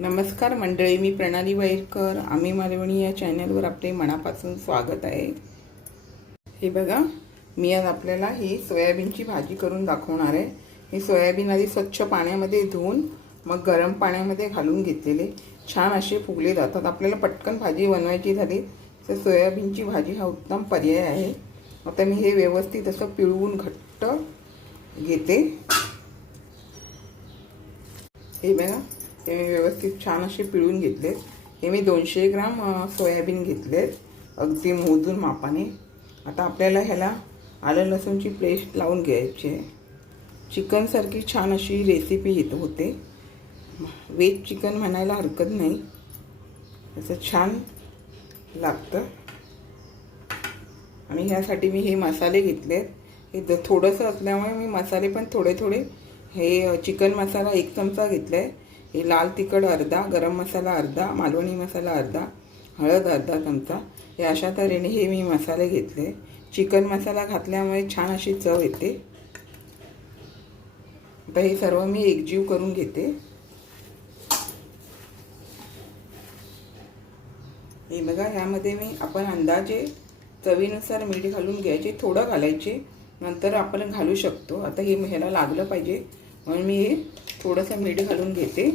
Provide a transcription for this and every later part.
नमस्कार मंडळी मी प्रणाली वैरकर आम्ही मालवणी या चॅनलवर आपले मनापासून स्वागत आहे. हे बघा मी आज आपल्याला ही सोयाबीनची भाजी करून दाखवणार आहे. ही सोयाबीन आधी स्वच्छ पाण्यामध्ये धुवून मग गरम पाण्यामध्ये घालून घेतलेले. छान असे फुगले जातात. आपल्याला पटकन भाजी बनवायची झाली तर सोयाबीनची भाजी हा उत्तम पर्याय आहे. आता मी हे व्यवस्थित असं पिळवून घट्ट घेते. हे बघा हे मी व्यवस्थित छान असे पिळून घेतलेत. हे मी दोनशे ग्राम सोयाबीन घेतलेत. अगदी मोजून मापाने. आता आपल्याला ह्याला आलं लसूणची पेस्ट लावून घ्यायची आहे. चिकनसारखी छान अशी रेसिपी येत होते. वेज चिकन म्हणायला हरकत नाही. असं छान लागतं. आणि ह्यासाठी मी हे मसाले घेतलेत. हे द थोडंसं असल्यामुळे मी मसाले पण थोडे थोडे हे चिकन मसाला एक चमचा घेतला आहे हे लाल तिखट अर्धा गरम मसाला अर्धा मालवणी मसाला अर्धा हळद अर्धा चमचा. हे अशा तऱ्हेने हे मी मसाले घेतले. चिकन मसाला घातल्यामुळे छान अशी चव येते. आता हे सर्व मी एकजीव करून घेते. हे बघा ह्यामध्ये मी आपण अंदाजे चवीनुसार मीठ घालून घ्यायचे थोडं घालायचे. नंतर आपण घालू शकतो. आता हे ह्याला लागलं पाहिजे. म्हणून मी हे थोडंसं मीठ घालून घेते.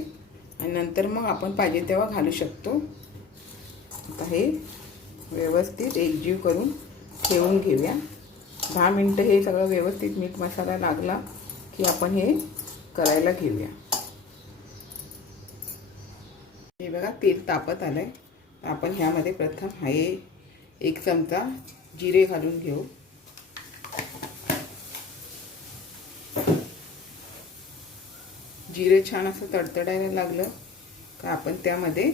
आणि नंतर मग आपण पाहिजे तेव्हा घालू शकतो. आता हे व्यवस्थित एकजीव करून ठेवून घेऊया. दहा मिनटं हे सगळं व्यवस्थित मीठ मसाला लागला की आपण हे करायला घेऊया. हे बघा तेल तापत आलं आहे आपण ह्यामध्ये प्रथम हे एक चमचा जिरे घालून घेऊ. जिरे छान असं तडतडायला लागलं का आपण त्यामध्ये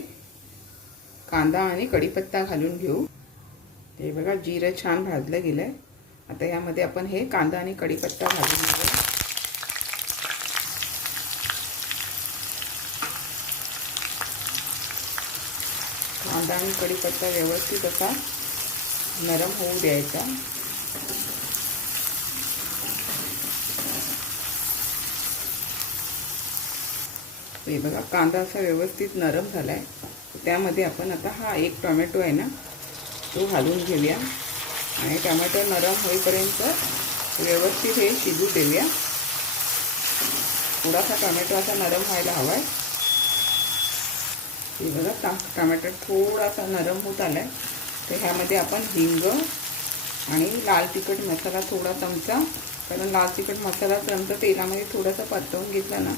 कांदा आणि कढीपत्ता घालून घेऊ. हे बघा जिरं छान भाजलं गेलं आहे आता यामध्ये आपण हे कांदा आणि कढीपत्ता घालून घेऊ कांदा आणि कढीपत्ता व्यवस्थित असा नरम होऊ द्यायचा. हे बघा कांदा असा व्यवस्थित नरम झाला आहे त्यामध्ये आपण आता हा एक टोमॅटो आहे ना तो घालून घेऊया. आणि टोमॅटो नरम होईपर्यंत व्यवस्थित हे शिजू देऊया. थोडासा टोमॅटो असा नरम व्हायला हवा आहे हे बघा टा टोमॅटो थोडासा नरम होत आला आहे तर ह्यामध्ये आपण हिंग आणि लाल तिखट मसाला थोडा चमचा. कारण लाल तिखट मसाला चमचा तेलामध्ये थोडासा परतवून घेतला ना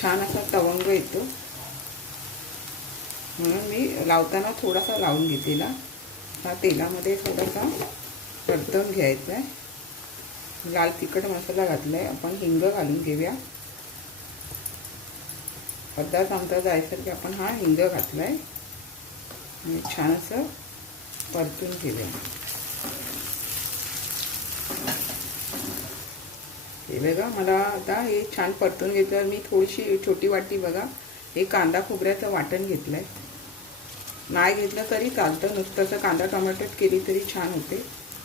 छान असा तवंग येतो. म्हणून मी लावताना थोडासा लावून घेतलेला हा तेलामध्ये थोडासा परतवून घ्यायचा आहे लाल तिखट मसाला घातला आहे आपण हिंग घालून घेऊया. अर्धा चमचा जायसारखी आपण हा हिंग घातला आहे आणि छान असं परतून घेऊया. हे बघा मला आता हे छान परतून घेतलं मी थोडीशी छोटी वाटी बघा. हे कांदा खोबऱ्याचं वाटण घेतलं आहे नाही घेतलं तरी चालतं. नुसतं कांदा टोमॅटोत केली तरी छान होते.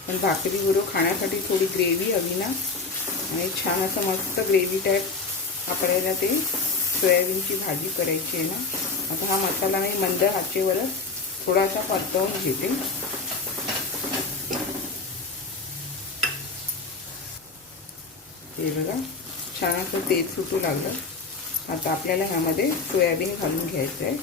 पण भाकरीबरोबर खाण्यासाठी थोडी ग्रेव्ही हवी ना. आणि छान असं मस्त ग्रेव्ही टाईप आपल्याला ते सोयाबीनची भाजी करायची आहे ना. आता हा मसाला मी मंद हाचेवरच थोडासा परतवून घेते. हे बघा छान असं तेल सुटू लागलं. आता आपल्याला ह्यामध्ये सोयाबीन घालून घ्यायचं आहे.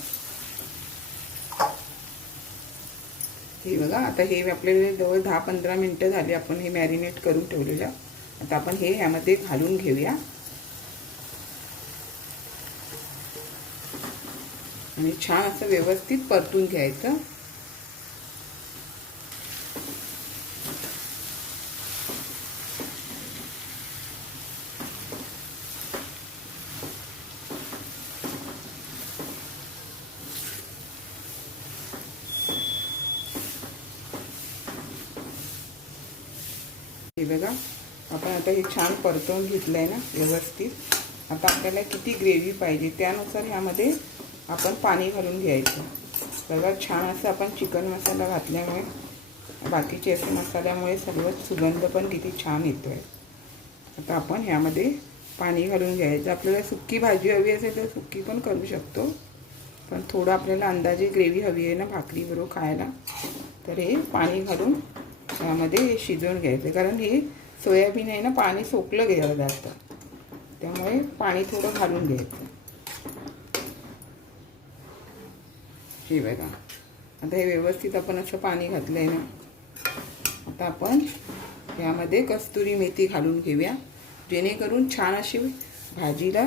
हे बघा आता हे आपल्याला जवळ दहा पंधरा मिनटं झाली आपण हे मॅरिनेट करून ठेवलेलं. आता आपण हे ह्यामध्ये घालून घेऊया. आणि छान असं व्यवस्थित परतून घ्यायचं. हे बघा. आपण आता हे छान परतवून घेतलं आहे ना व्यवस्थित. आता आपल्याला किती ग्रेव्ही पाहिजे त्यानुसार ह्यामध्ये आपण पाणी घालून घ्यायचं. बघा छान असं आपण चिकन मसाला घातल्यामुळे बाकीचे असे मसाल्यामुळे सर्व सुगंध पण किती छान येतो आहे आता आपण ह्यामध्ये पाणी घालून घ्यायचं. आपल्याला सुक्की भाजी हवी असेल तर सुक्की पण करू शकतो. पण थोडं आपल्याला अंदाजे ग्रेव्ही हवी आहे ना भाकरीबरोबर खायला. तर हे पाणी घालून यामध्ये शिजवून घ्यायचं. कारण हे सोयाबीन आहे ना पाणी सोकलं गेलं जातं त्यामुळे पाणी थोडं घालून घ्यायचं. हे बघा. आता हे व्यवस्थित आपण असं पाणी घातलं आहे ना. आता आपण यामध्ये कस्तुरी मेथी घालून घेऊया. जेणेकरून छान अशी भाजीला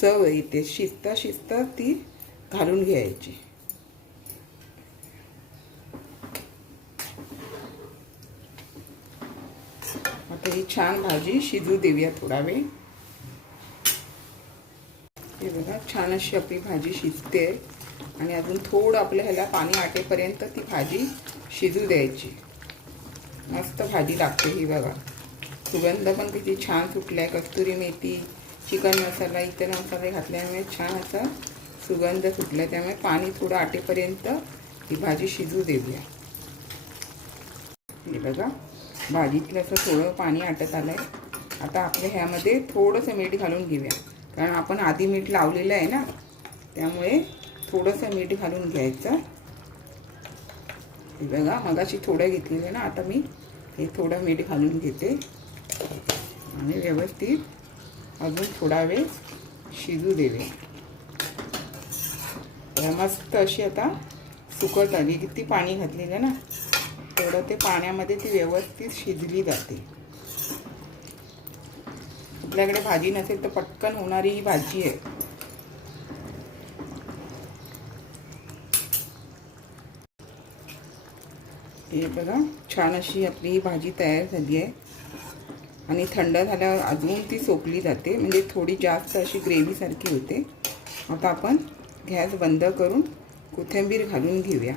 चव येते. शिजता शिजता ती घालून घ्यायची. आता ही छान भाजी शिजू देऊया थोडा वेळ. हे बघा छान अशी आपली भाजी शिजते. आणि अजून थोडं आपल्या ह्याला पाणी आटेपर्यंत ती भाजी शिजू द्यायची. मस्त भाजी लागते ही बघा. सुगंध पण किती छान सुटला आहे कस्तुरी मेथी चिकन मसाला इतर मसाले घातल्यामुळे छान असा सुगंध सुटला. आहे त्यामुळे पाणी थोडं आटेपर्यंत ही भाजी शिजू देऊया. हे बघा. भाजीतलं असं थोडं पाणी आटत आलं आहे आता आपल्या ह्यामध्ये थोडंसं मीठ घालून घेऊया. कारण आपण आधी मीठ लावलेलं आहे ना त्यामुळे थोडंसं मीठ घालून घ्यायचं. हे बघा मगाशी थोडं घेतलेलं ना आता मी हे थोडं मीठ घालून घेते. आणि व्यवस्थित अजून थोडा वेळ शिजू देवे मस्त अशी आता सुकत आली. किती पाणी घातलेलं ना. तेवढं ते पाण्यामध्ये ती व्यवस्थित शिजली जाते. आपल्याकडे भाजी नसेल तर पटकन होणारी ही भाजी आहे. हे बघा छान अशी आपली ही भाजी तयार झाली आहे. आणि थंड झाल्यावर अजून ती सोकली जाते. म्हणजे थोडी जास्त अशी ग्रेव्हीसारखी होते. आता आपण गॅस बंद करून कोथिंबीर घालून घेऊया.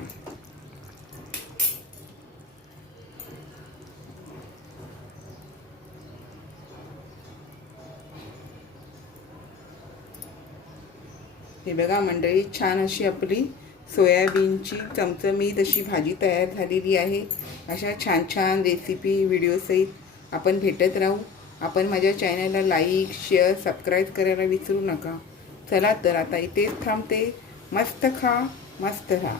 हे बघा मंडळी छान अशी आपली सोयाबीनची चमचमीत अशी भाजी तयार झालेली आहे. अशा छान छान रेसिपी व्हिडिओसहित आपण भेटत राहू. आपण माझ्या चॅनलला लाईक शेअर सबस्क्राईब करायला विसरू नका. चला तर आता इथेच थांबते. मस्त खा मस्त राहा.